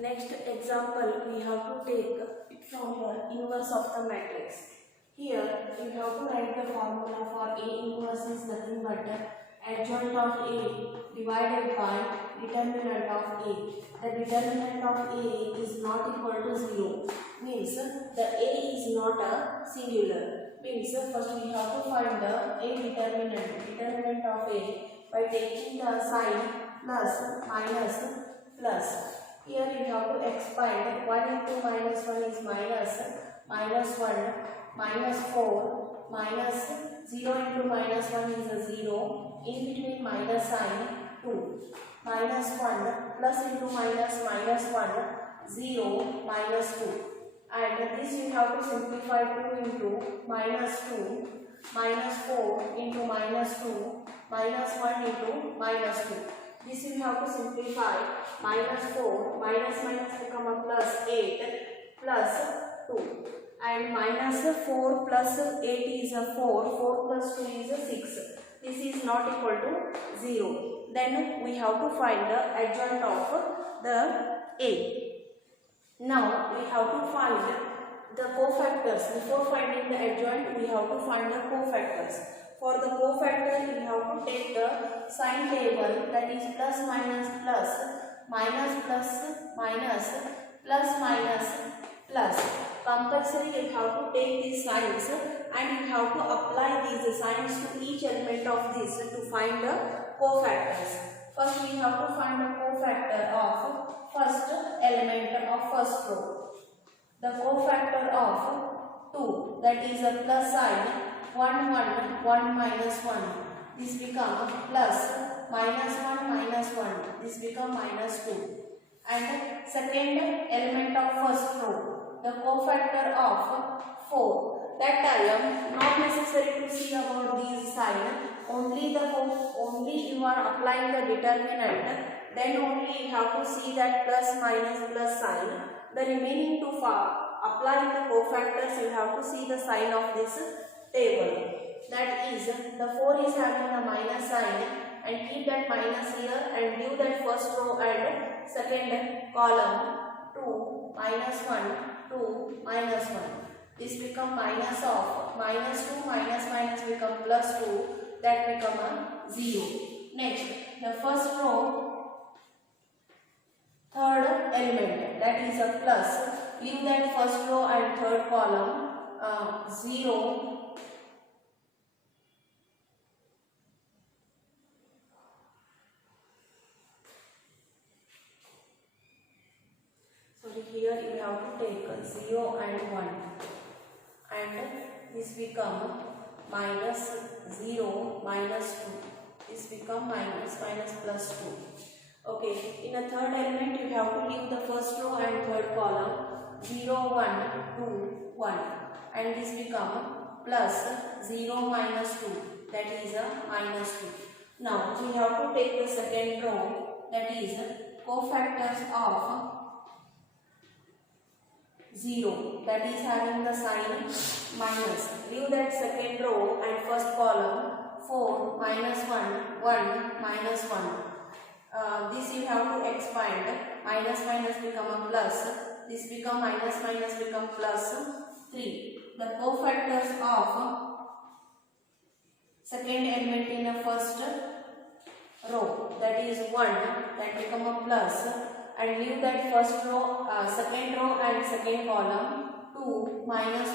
Next example, we have to take it from here, inverse of the matrix. Here, we have to write the formula for A inverse is nothing but adjoint of A divided by determinant of A. The determinant of A is not equal to 0. Means the A is not a singular. Means first we have to find the A determinant of A by taking the sign plus, minus, plus. Here we have to expand 1 into minus 1 is minus 1, minus 4, minus 0 into minus 1 is a 0, in between minus sign 2, minus 1 plus into minus 1, 0, minus 2. And this you have to simplify 2 into minus 2, minus 4 into minus 2, minus 1 into minus 2. This we have to simplify minus 4, minus become a plus 8 plus 2. And minus 4 plus 8 is a 4, 4 plus 2 is a 6. This is not equal to 0. Then we have to find the adjoint of the A. Now we have to find the cofactors. Before finding the adjoint, we have to find the cofactors. For the cofactor, we have to take the sign table, that is plus minus plus, minus plus minus, plus minus plus. Compulsory you have to take these signs and you have to apply these signs to each element of this to find the cofactors. First we have to find the cofactor of first element of first row. The cofactor of 2, that is a plus sign, 1 minus 1. This become plus, minus 1, this become minus 2. And second element of first row, the cofactor of 4. That time not necessary to see about these sign. Only you are applying the determinant. Then only you have to see that plus minus plus sign. The remaining to apply the cofactors, you have to see the sign of this table. That is, the 4 is having a minus sign, and keep that minus here and give that first row and second column 2 minus 1 2 minus 1. This become minus of minus 2 minus become plus 2, that become a 0. Next, the first row, third element, that is a plus. Leave that first row and third column 0. Sorry, here you have to take 0 and 1, and this become minus 0 minus 2. This become minus plus 2. Okay, in a third element you have to leave the first row and third column 0 1 2 1, and this become plus 0 minus 2, that is a minus 2. Now we have to take the second row, that is cofactors of 0, that is having the sign minus. Leave that second row and first column 4 minus 1 minus 1. This you have to expand. Minus become a plus. This become minus become plus 3. The cofactors of second element in the first row, that is 1, that become a plus, and leave that first row, second row and second column 2 minus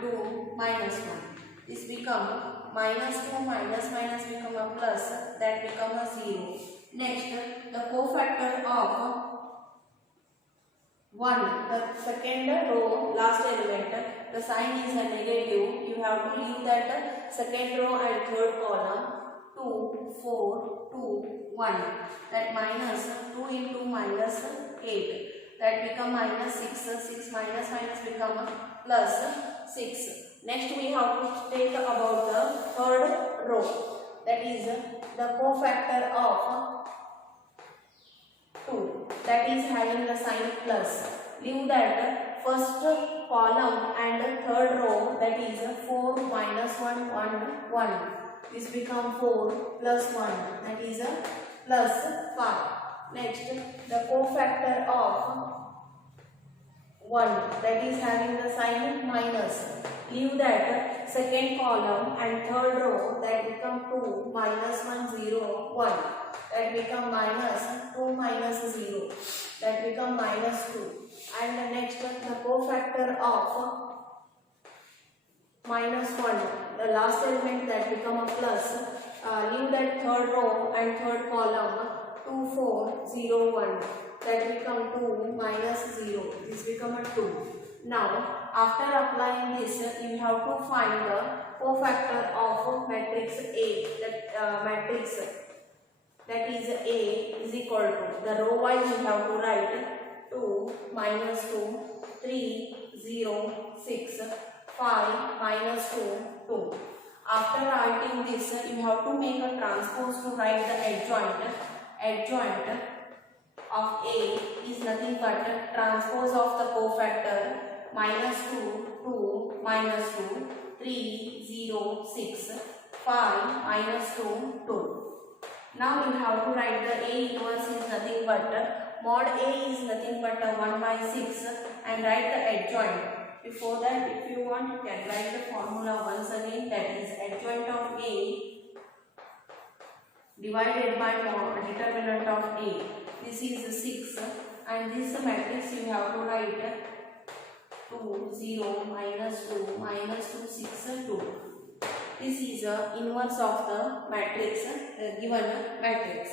2 minus 1. This become minus 2 minus become a plus, that become a 0. Next, the cofactor of 1, the second row, last element, the sign is a negative. You have to leave that second row and third column 2 4 2 1. That minus 2 into minus 8. That become minus 6. 6 minus become a plus 6. Next we have to take about the third row. That is the cofactor of 2, that is having the sign plus. Leave that first column and third row, that is 4 minus 1 1. This become 4 plus 1, that is a plus 5. Next, the cofactor of 1 that is having the sign minus. Leave that second column and third row that become 2 minus 1 0 1 that become minus 2 minus 0 that become minus 2, and the next the cofactor of minus 1, the last element that become a plus. Leave that third row and third column 2 4 0 1 that become 2 minus 0, this become a 2. Now after applying this you have to find the cofactor of matrix A, that matrix that is A is equal to, the row wise you have to write 2 minus 2 3 0 6 5 minus 2 2. After writing this you have to make a transpose to write the adjoint of A is nothing but transpose of the cofactor minus 2 2 minus 2 3 0 6 5 minus 2 2. Now you have to write the A inverse is nothing but mod A is nothing but 1 by 6 and write the adjoint. Before that, if you want, you can write the formula once again, that is adjoint of A divided by determinant of A. This is 6 and this matrix you have to write 2 0 minus 2 minus 2 6 2. This is the inverse of the matrix, given matrix.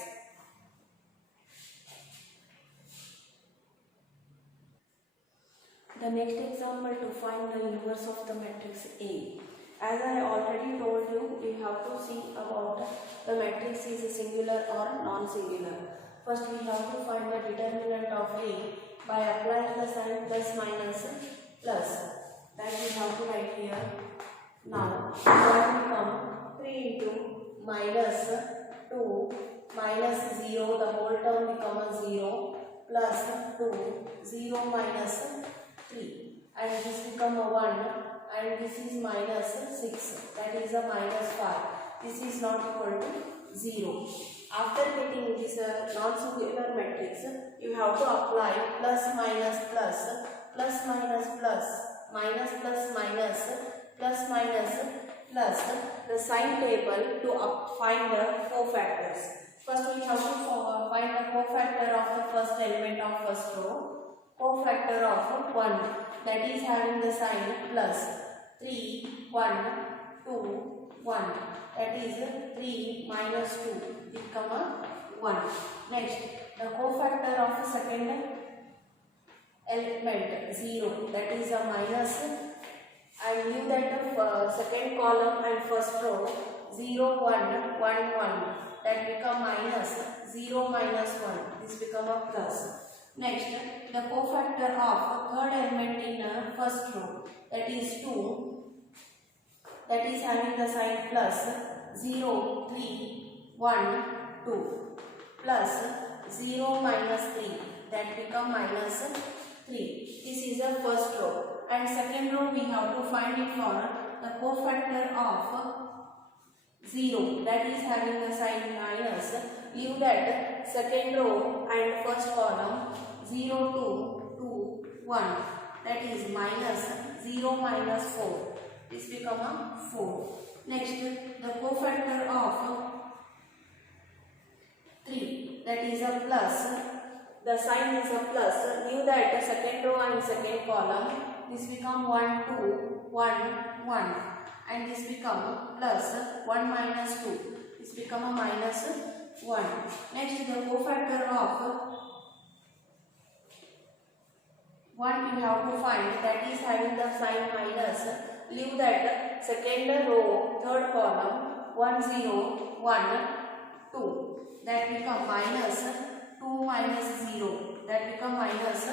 The next example to find the inverse of the matrix A. As I already told you, we have to see about the matrix is singular or non-singular. First we have to find the determinant of A by applying the sign plus minus plus. That we have to write here. Now that become 3 into minus 2 minus 0, the whole term become a 0 plus 2 0 minus 3 and this become a 1 and this is minus 6, that is a minus 5. This is not equal to 0. After getting this non-singular matrix, you have to apply plus minus plus, plus minus plus, minus plus minus, plus minus plus the sign table to find the cofactors. First we have to find the cofactor of the first element of first row. Cofactor of 1 that is having the sign plus 3 1 2 1 that is 3 minus 2 become a 1. Next the cofactor of the second element 0 that is a minus, and leave that the second column and first row 0 1 1 1 that become minus 0 minus 1, this become a plus. Next, the cofactor of third element in first row, that is 2, that is having the sign plus 0, 3, 1, 2, plus 0 minus 3, that become minus 3. This is the first row. And second row we have to find it for the cofactor of 0, that is having the sign minus. Leave that second row and first column 0 2 2 1 that is minus 0 minus 4, this become a 4. Next the cofactor of 3 that is a plus, the sign is a plus. Leave that second row and second column, this become 1 2 1 1 and this become a plus 1 minus 2, this become a minus 1. Next the cofactor of 1 you have to find, that is having the sign minus. Leave that second row third column 1 0 1 2 that become minus 2 minus 0, that become minus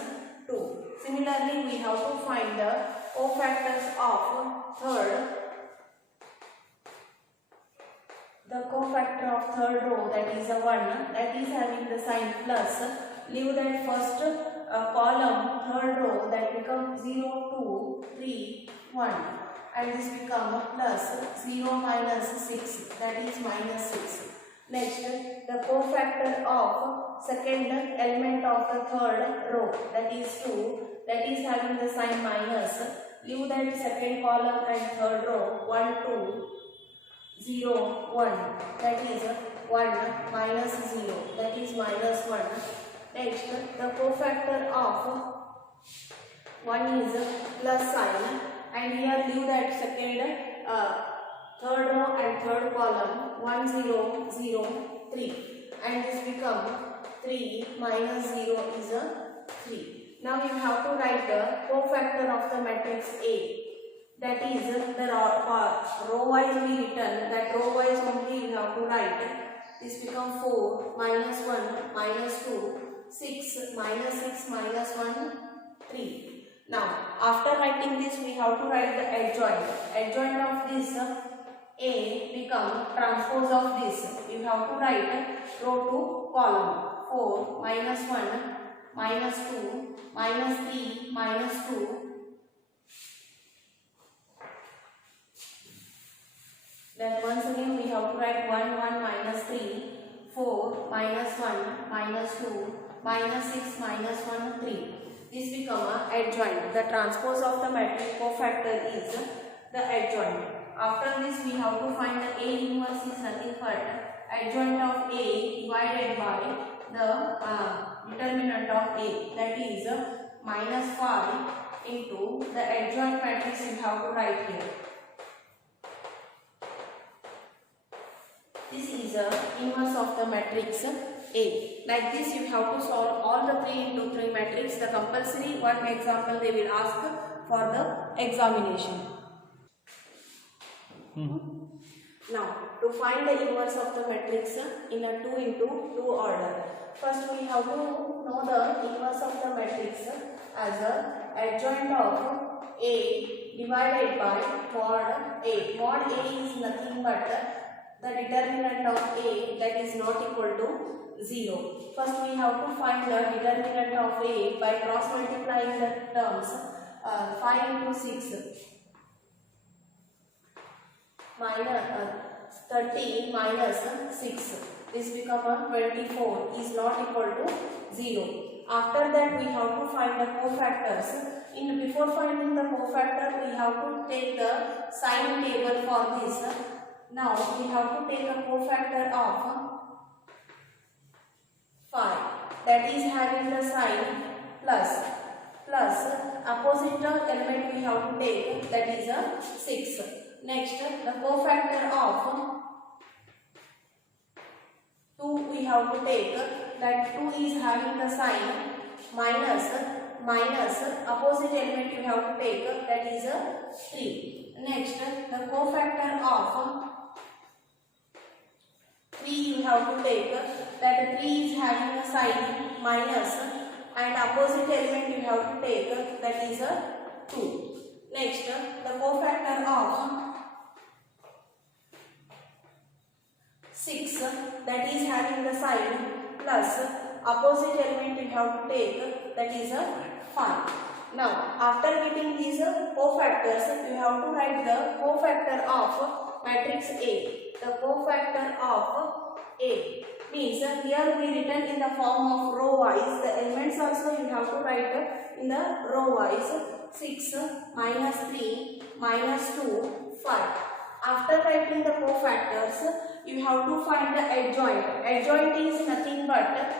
2. Similarly we have to find the cofactors of third. The cofactor of third row, that is a 1, that is having the sign plus. Leave that first column third row, that becomes 0 2 3 1 and this become a plus 0 minus 6, that is minus 6. Next, the cofactor of second element of the third row, that is 2, that is having the sign minus. Leave that second column and third row 1, 2, 0, 1, that is 1 minus 0, that is minus 1. Next, the cofactor of 1 is plus sign, and here leave that second third row and third column 1, 0, 0, 3, and this become 3 minus 0 is a 3. Now you have to write the cofactor of the matrix A, that is the row wise we written, that row wise only you have to write. This become 4 minus 1 minus 2, 6 minus 6 minus 1, 3. Now after writing this we have to write the adjoint. Adjoint of this A become transpose of this. You have to write row to column. 4 minus 1 minus 2 minus 3 minus 2. Then once again we have to write 1, 1 minus 3, 4 minus 1 minus 2 minus 6 minus 1, 3. This become a adjoint. The transpose of the matrix cofactor is the adjoint. After this we have to find the A inverse is nothing but adjoint of A divided by the determinant of A, that is minus 5 into the adjoint matrix you have to write here. This is a inverse of the matrix A. Like this you have to solve all the 3 into 3 matrix. The compulsory one example they will ask for the examination. Now to find the inverse of the matrix in a 2 into 2 order. First we have to know the inverse of the matrix as a adjoint of A divided by mod A. Mod A is nothing but the determinant of A that is not equal to 0. First we have to find the determinant of A by cross multiplying the terms 5 into 6 minus 30 minus 6. This become a 24 is not equal to 0. After that we have to find the cofactors. Before finding the cofactor we have to take the sign table for this. Now we have to take a cofactor of 5, that is having the sign plus, opposite element we have to take, that is a 6. Next, the cofactor of 2 we have to take, that 2 is having the sign minus, opposite element you have to take, that is a 3. Next, the cofactor of 3 you have to take, that 3 is having a sign minus, and opposite element you have to take, that is a 2. Next, the cofactor of 6, that is having the sign plus, opposite element you have to take, that is a 5. Now after getting these cofactors you have to write the cofactor of matrix A. The cofactor of A means here we written in the form of row wise. The elements also you have to write in the row wise. 6 minus 3 minus 2 5. After writing the cofactors you have to find the adjoint. Adjoint is nothing but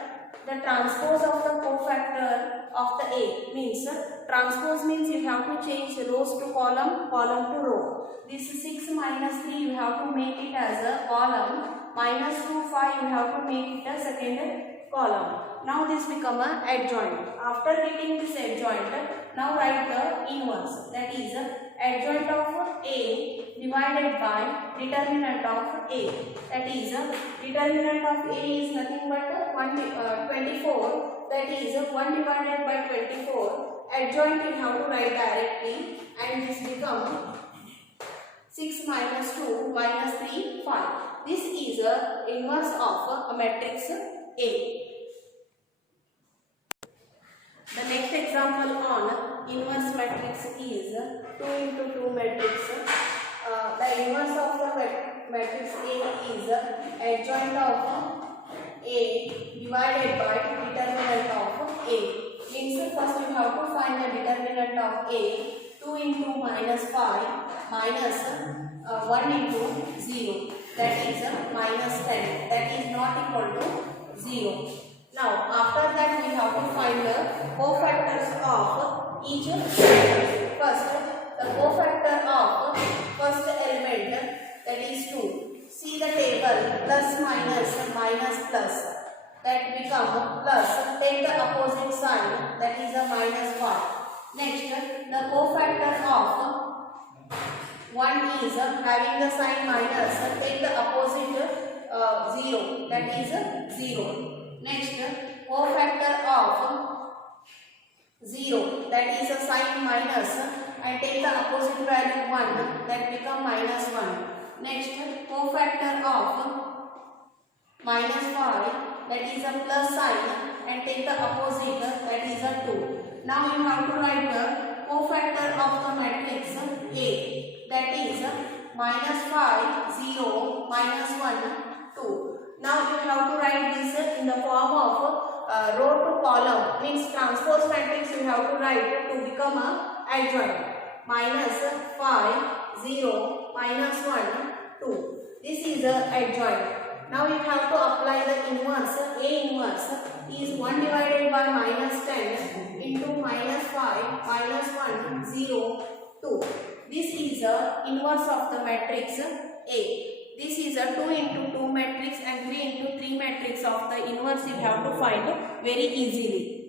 the transpose of the cofactor of the A. Means transpose means you have to change rows to column, column to row. This 6 minus 3 you have to make it as a column, minus 2 5 you have to make it a second column. Now this become a adjoint. After getting this adjoint, now write the inverse, that is adjoint of A divided by determinant of A. That is determinant of A is nothing but 24, that is 1 divided by 24. Adjoint you have to write directly, and this become 6 minus 2 minus 3 5. This is a inverse of a matrix A. The next example on inverse matrix is 2 into 2 matrix. The inverse of the matrix A is adjoint of A divided by determinant of A. Means first you have to find the determinant of A. 2 into minus 5 minus 1 into 0, that is minus 10, that is not equal to 0. Now after that we have to find the cofactors of each element. First the cofactor of first element, that is 2. See the table, plus minus minus plus, that become plus, take the opposite sign, that is a minus 1. Next, the cofactor of 1 is having the sign minus, take the opposite 0, that is 0. Next, cofactor of 0, that is a sign minus, and take the opposite value 1, that become minus 1. Next, cofactor of minus 5, that is a plus sign, and take the opposite, that is a 2. Now you have to write the cofactor of the matrix A, that is minus 5, 0, minus 1, 2. Now you have to write this in the form of row to column, means transpose matrix you have to write to become a adjoint. Minus 5, 0, minus 1, 2. This is a adjoint. Now you have to apply the inverse. A inverse is 1 divided by minus 10 into minus 5, minus 1, 0, 2. This is the inverse of the matrix A. This is a 2 into 2 matrix and 3 into 3 matrix of the inverse you have to find very easily.